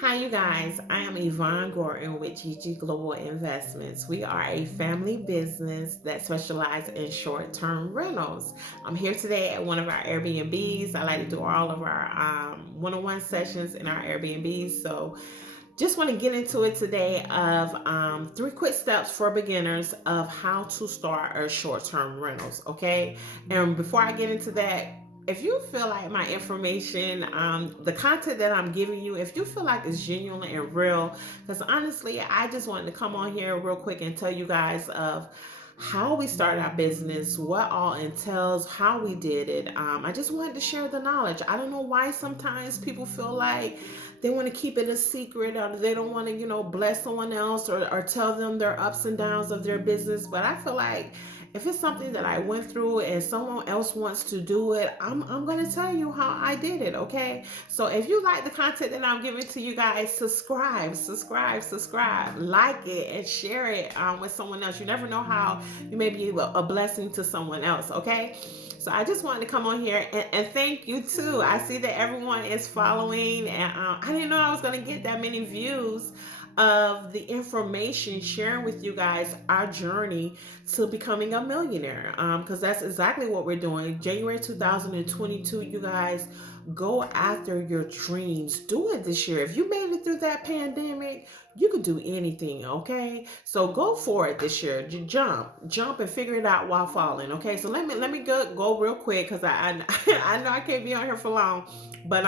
Hi, you guys. I am Yvonne Gordon with GG Global Investments. We are a family business that specializes in short term rentals. I'm here today at one of our Airbnbs. I like to do all of our one on one sessions in our Airbnbs. So, just want to get into it today of three quick steps for beginners of how to start a short-term rentals. Okay, and before I get into that, if you feel like my information, the content that I'm giving you, if you feel like it's genuine and real, because honestly, I just wanted to come on here real quick and tell you guys of how we started our business, what all entails, how we did it. I just wanted to share the knowledge. I don't know why sometimes people feel like they want to keep it a secret, or they don't want to, bless someone else, or tell them their ups and downs of their business. But I feel like if it's something that I went through and someone else wants to do it, I'm going to tell you how I did it, okay? So if you like the content that I'm giving to you guys, subscribe, like it, and share it with someone else. You never know how you may be a blessing to someone else, okay? So I just wanted to come on here and thank you too. I see that everyone is following, and I didn't know I was going to get that many views of the information sharing with you guys our journey to becoming a millionaire, because that's exactly what we're doing. January 2022, you guys, go after your dreams. Do it this year. If you made it through that pandemic, you could do anything, okay? So go for it this year. Jump and figure it out while falling, okay? So let me go real quick, because I I know I can't be on here for long, but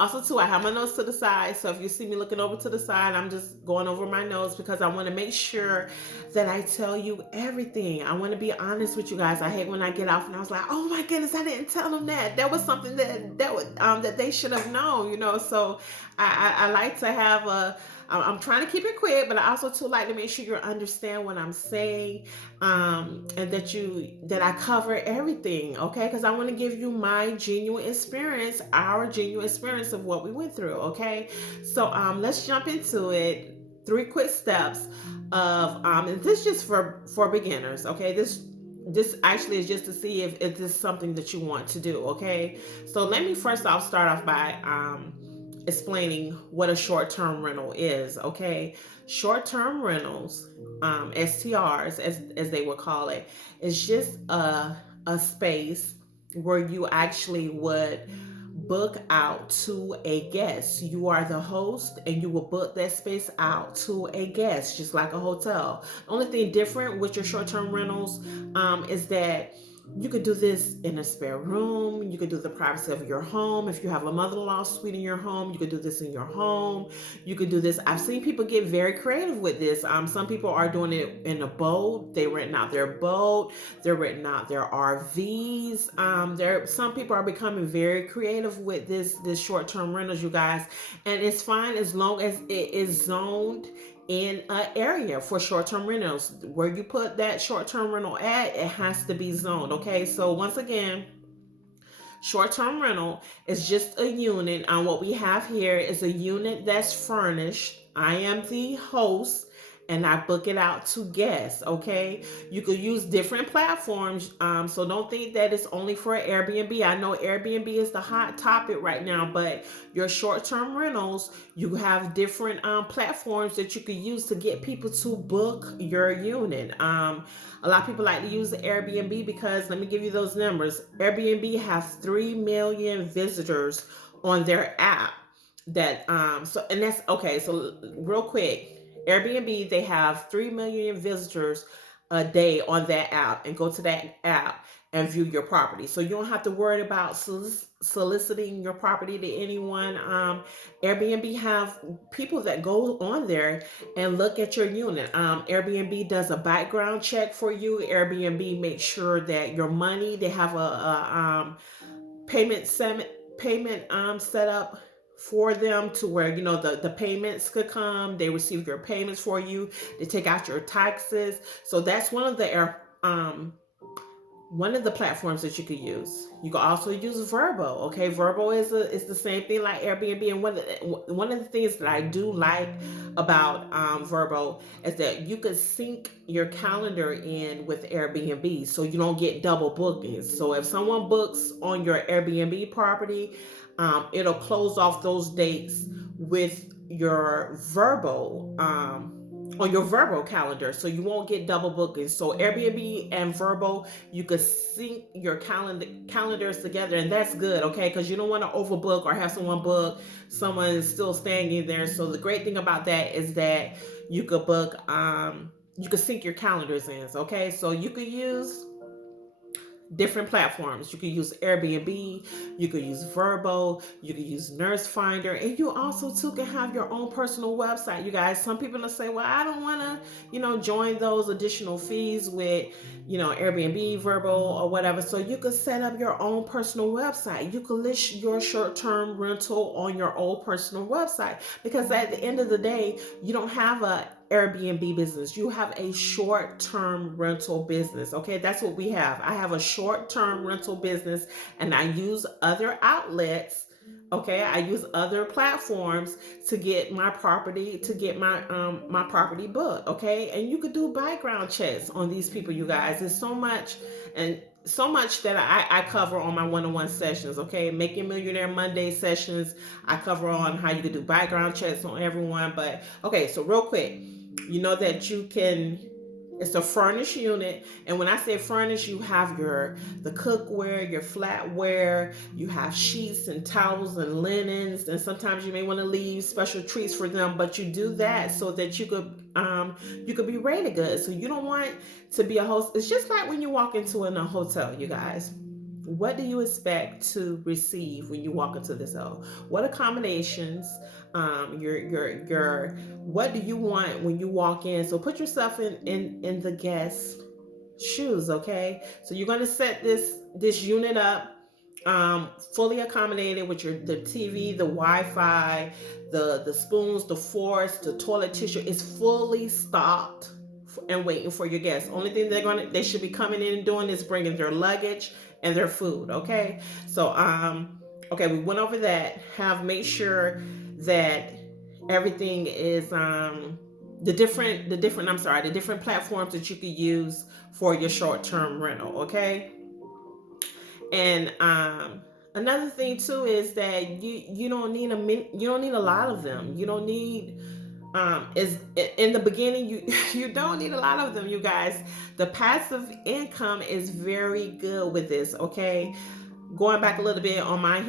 also, too, I have my notes to the side. So if you see me looking over to the side, I'm just going over my notes because I want to make sure that I tell you everything. I want to be honest with you guys. I hate when I get off and I was like, "Oh my goodness, I didn't tell them that. That was something that they should have known." So I like to have a. I'm trying to keep it quick, but I also too like to make sure you understand what I'm saying, and that I cover everything, okay? Because I want to give you my genuine experience, our genuine experience of what we went through, okay? So let's jump into it. Three quick steps of and this just for beginners, okay? This actually is just to see if this is something that you want to do, okay? So let me first off start off by explaining what a short-term rental is, okay? Short-term rentals, STRs as they would call it, is just a space where you actually would book out to a guest. You are the host and you will book that space out to a guest, just like a hotel. The only thing different with your short-term rentals is that you could do this in a spare room. You could do the privacy of your home. If you have a mother-in-law suite in your home, you could do this in your home. You could do this. I've seen people get very creative with this. Some people are doing it in a boat. They rent out their boat. They're renting out their RVs. Some people are becoming very creative with this short-term rentals, you guys, and it's fine as long as it is zoned in an area for short-term rentals. Where you put that short-term rental at, it has to be zoned, okay? So once again, short-term rental is just a unit. What we have here is a unit that's furnished. I am the host and I book it out to guests, okay? You could use different platforms, so don't think that it's only for Airbnb. I know Airbnb is the hot topic right now, but your short-term rentals, you have different platforms that you could use to get people to book your unit. A lot of people like to use Airbnb because, let me give you those numbers. Airbnb has 3 million visitors on their app. And that's okay. So real quick, Airbnb, they have 3 million visitors a day on that app, and go to that app and view your property. So you don't have to worry about soliciting your property to anyone. Airbnb have people that go on there and look at your unit. Airbnb does a background check for you. Airbnb makes sure that your money, they have a payment set up for them, to where the payments could come. They receive your payments for you. They take out your taxes. So that's one of the platforms that you could use. You can also use Verbo. Okay, Verbo is the same thing like Airbnb. And one of the things that I do like about Verbo is that you could sync your calendar in with Airbnb, so you don't get double bookings. So if someone books on your Airbnb property, it'll close off those dates with your verbal on your verbal calendar, so you won't get double booking. So Airbnb and verbal, you could sync your calendars together, and that's good, okay, because you don't want to overbook or have someone book someone's still staying in there. So the great thing about that is that you could book you could sync your calendars in, okay? So you could use different platforms. You could use Airbnb, you could use Verbo, you could use Nurse Finder, and you also too can have your own personal website. You guys, some people will say, "Well, I don't want to, join those additional fees with, Airbnb, Verbo, or whatever." So you could set up your own personal website. You could list your short-term rental on your own personal website, because at the end of the day, you don't have a Airbnb business. You have a short term rental business. Okay, that's what we have. I have a short term rental business, and I use other outlets. Okay, I use other platforms to get my property, my property booked. Okay, and you could do background checks on these people, you guys. There's so much, and so much that I cover on my one-on-one sessions. Okay, Making Millionaire Monday sessions, I cover on how you could do background checks on everyone. But okay, so real quick, you know that you can, it's a furnished unit, and when I say furnished, you have the cookware, your flatware, you have sheets and towels and linens, and sometimes you may want to leave special treats for them, but you do that so that you could be rated good. So you don't want to be a host. It's just like when you walk into a hotel, you guys. What do you expect to receive when you walk into this hotel? What accommodations? Your what do you want when you walk in? So put yourself in the guest shoes, okay? So you're gonna set this unit up, fully accommodated with the TV, the Wi-Fi, the spoons, the forks, the toilet tissue. It's fully stocked and waiting for your guests. Only thing they should be coming in and doing is bringing their luggage and their food, okay? So okay, we went over that. Have Make sure that everything is the different platforms that you could use for your short-term rental, okay? And another thing too is that you don't need you don't need a lot of them. You don't need is in the beginning, you don't need a lot of them, you guys. The passive income is very good with this, okay? Going back a little bit on our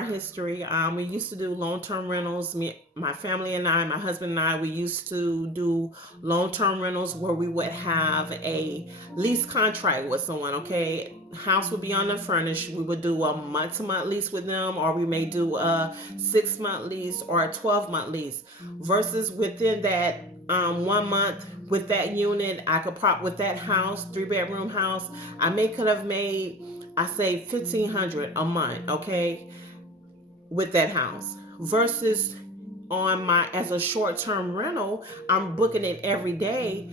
history, we used to do long-term rentals. My family and I, my husband and I, we used to do long-term rentals where we would have a lease contract with someone. Okay, house would be unfurnished. We would do a month-to-month lease with them, or we may do a 6-month lease or a 12-month lease. Versus within that 1 month with that unit, I could prop with that house, 3-bedroom house. Could have made, I say, 1,500 a month, okay, with that house. Versus on my as a short-term rental, I'm booking it every day.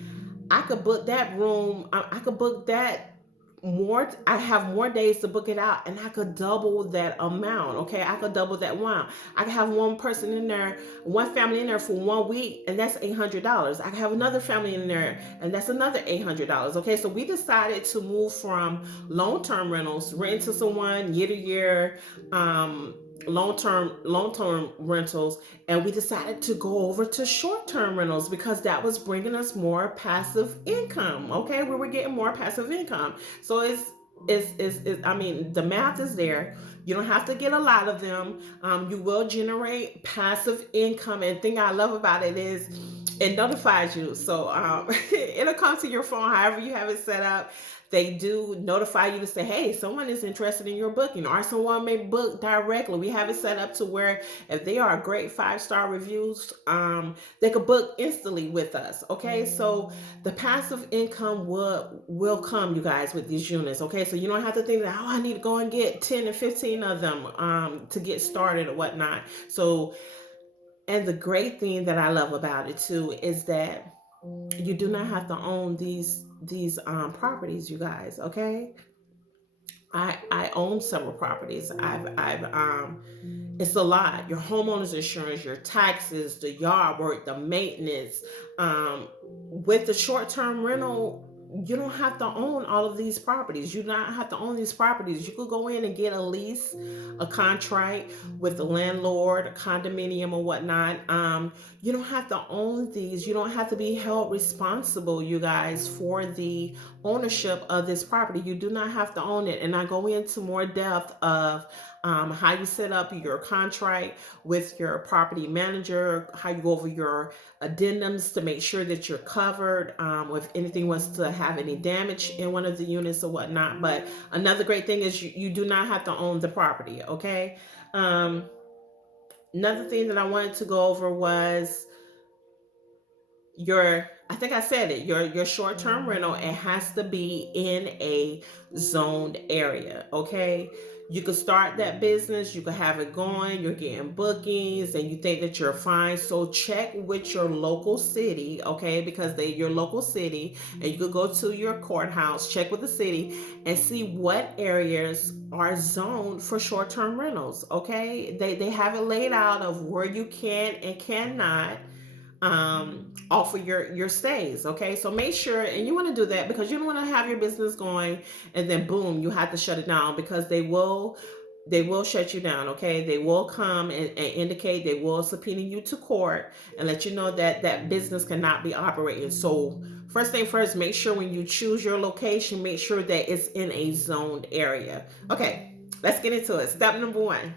I could book that room. I could book that more. I have more days to book it out, and I could double that amount. Okay, I could double that amount. I could have one person in there, one family in there for 1 week, and that's $800. I could have another family in there, and that's another $800. Okay, so we decided to move from long-term rentals, rent to someone year to year, long-term rentals, and we decided to go over to short-term rentals because that was bringing us more passive income. Okay, we were getting more passive income. So it's I mean, the math is there. You don't have to get a lot of them. You will generate passive income, and the thing I love about it is it notifies you. So it'll come to your phone however you have it set up. They do notify you to say, hey, someone is interested in your booking, or someone may book directly. We have it set up to where if they are great 5-star reviews, they could book instantly with us. Okay, so the passive income will come, you guys, with these units. Okay, so you don't have to think that, oh, I need to go and get 10 and 15 of them to get started or whatnot. So, and the great thing that I love about it too is that you do not have to own these properties, you guys. Okay, I own several properties. I've it's a lot. Your homeowner's insurance, your taxes, the yard work, the maintenance. With the short term rental, you don't have to own all of these properties. You don't have to own these properties. You could go in and get a lease, a contract with the landlord, a condominium or whatnot. You don't have to own these. You don't have to be held responsible, you guys, for the ownership of this property. You do not have to own it. And I go into more depth of how you set up your contract with your property manager, how you go over your addendums to make sure that you're covered if anything was to have any damage in one of the units or whatnot. But another great thing is you do not have to own the property, okay? Um, Another thing that I wanted to go over was your, I think I said it, your short-term rental, it has to be in a zoned area, okay? You could start that business, you could have it going, you're getting bookings and you think that you're fine. So check with your local city, okay? Because they your local city, and you could go to your courthouse, check with the city and see what areas are zoned for short-term rentals, okay? They have it laid out of where you can and cannot offer your stays, okay? So make sure, and you want to do that because you don't want to have your business going and then boom, you have to shut it down, because they will shut you down, okay? They will come and indicate, they will subpoena you to court and let you know that that business cannot be operating. So first thing first, make sure when you choose your location, make sure that it's in a zoned area. Okay, let's get into it. Step number one,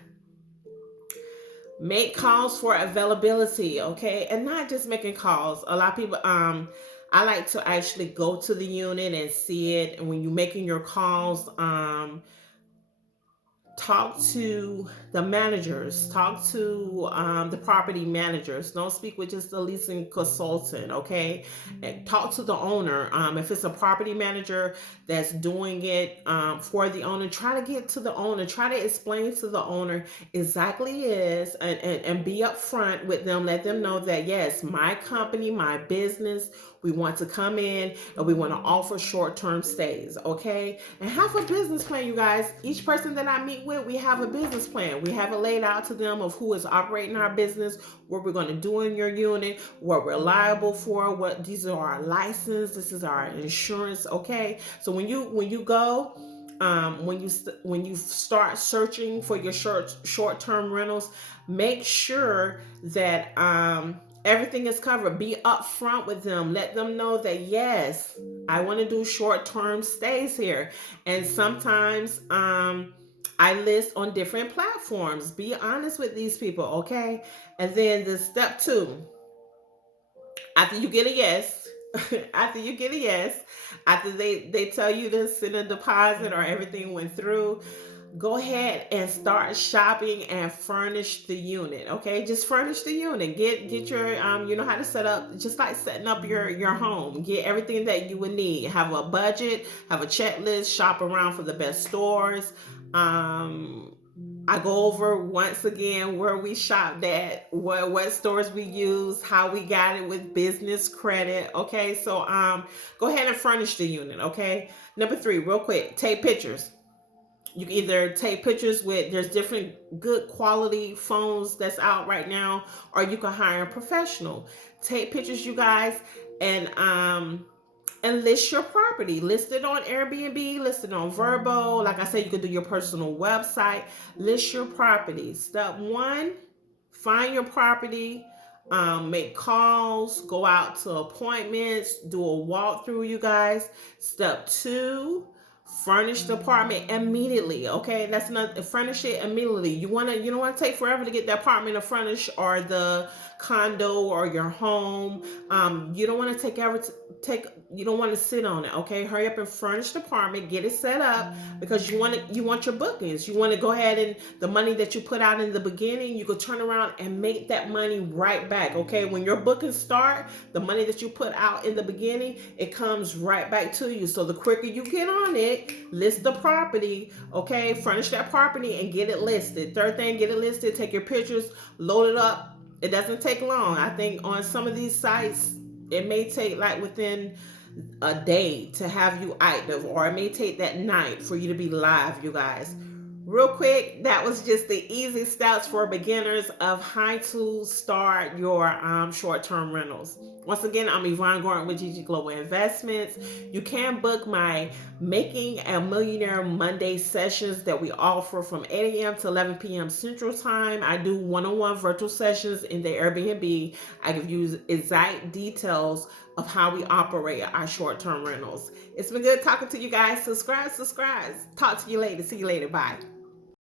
make calls for availability, okay? And not just making calls. A lot of people, I like to actually go to the unit and see it. And when you're making your calls, talk to the managers, talk to the property managers. Don't speak with just the leasing consultant, okay? And talk to the owner. If it's a property manager that's doing it for the owner, try to get to the owner, try to explain to the owner exactly is, and be upfront with them. Let them know that yes, my company, my business, we want to come in and we want to offer short-term stays, okay? And have a business plan, you guys. Each person that I meet with, we have a business plan. We have it laid out to them of who is operating our business, what we're going to do in your unit, what we're liable for, what these are our license, this is our insurance, okay? So when you go, when you start searching for your short-term rentals, make sure that everything is covered. Be upfront with them. Let them know that yes, I want to do short-term stays here. And sometimes I list on different platforms. Be honest with these people, okay? And then the step two, after you get a yes, after you get a yes, after they tell you to send a deposit or everything went through, go ahead and start shopping and furnish the unit, okay? Just furnish the unit. Get your you know how to set up, just like setting up your home. Get everything that you would need. Have a budget, have a checklist, shop around for the best stores. I go over once again where we shopped at, what stores we use, how we got it with business credit, okay? So go ahead and furnish the unit, okay? Number three, real quick, take pictures. You can either take pictures with, there's different good quality phones that's out right now, or you can hire a professional. Take pictures, you guys, and list your property. List it on Airbnb, list it on Verbo. Like I said, you could do your personal website. List your property. Step one, find your property, make calls, go out to appointments, do a walkthrough, you guys. Step two, furnish the apartment immediately. Okay, that's not, furnish it immediately. You don't want to take forever to get the apartment to furnish, or the condo or your home. You don't want to you don't want to sit on it, okay? Hurry up and furnish the apartment, get it set up, because you want your bookings. You want to go ahead, and the money that you put out in the beginning, you could turn around and make that money right back, okay? When your bookings start, the money that you put out in the beginning, it comes right back to you. So the quicker you get on it, list the property, okay? Furnish that property and get it listed. Third thing, get it listed, take your pictures, load it up. It doesn't take long. I think on some of these sites, it may take like within a day to have you active, or it may take that night for you to be live, you guys. Real quick, that was just the easy steps for beginners of how to start your short-term rentals. Once again, I'm Yvonne Gordon with Gigi Global Investments. You can book my Making a Millionaire Monday sessions that we offer from 8 a.m. to 11 p.m. Central Time. I do one-on-one virtual sessions in the Airbnb. I give you exact details of how we operate our short-term rentals. It's been good talking to you guys. Subscribe. Talk to you later. See you later. Bye.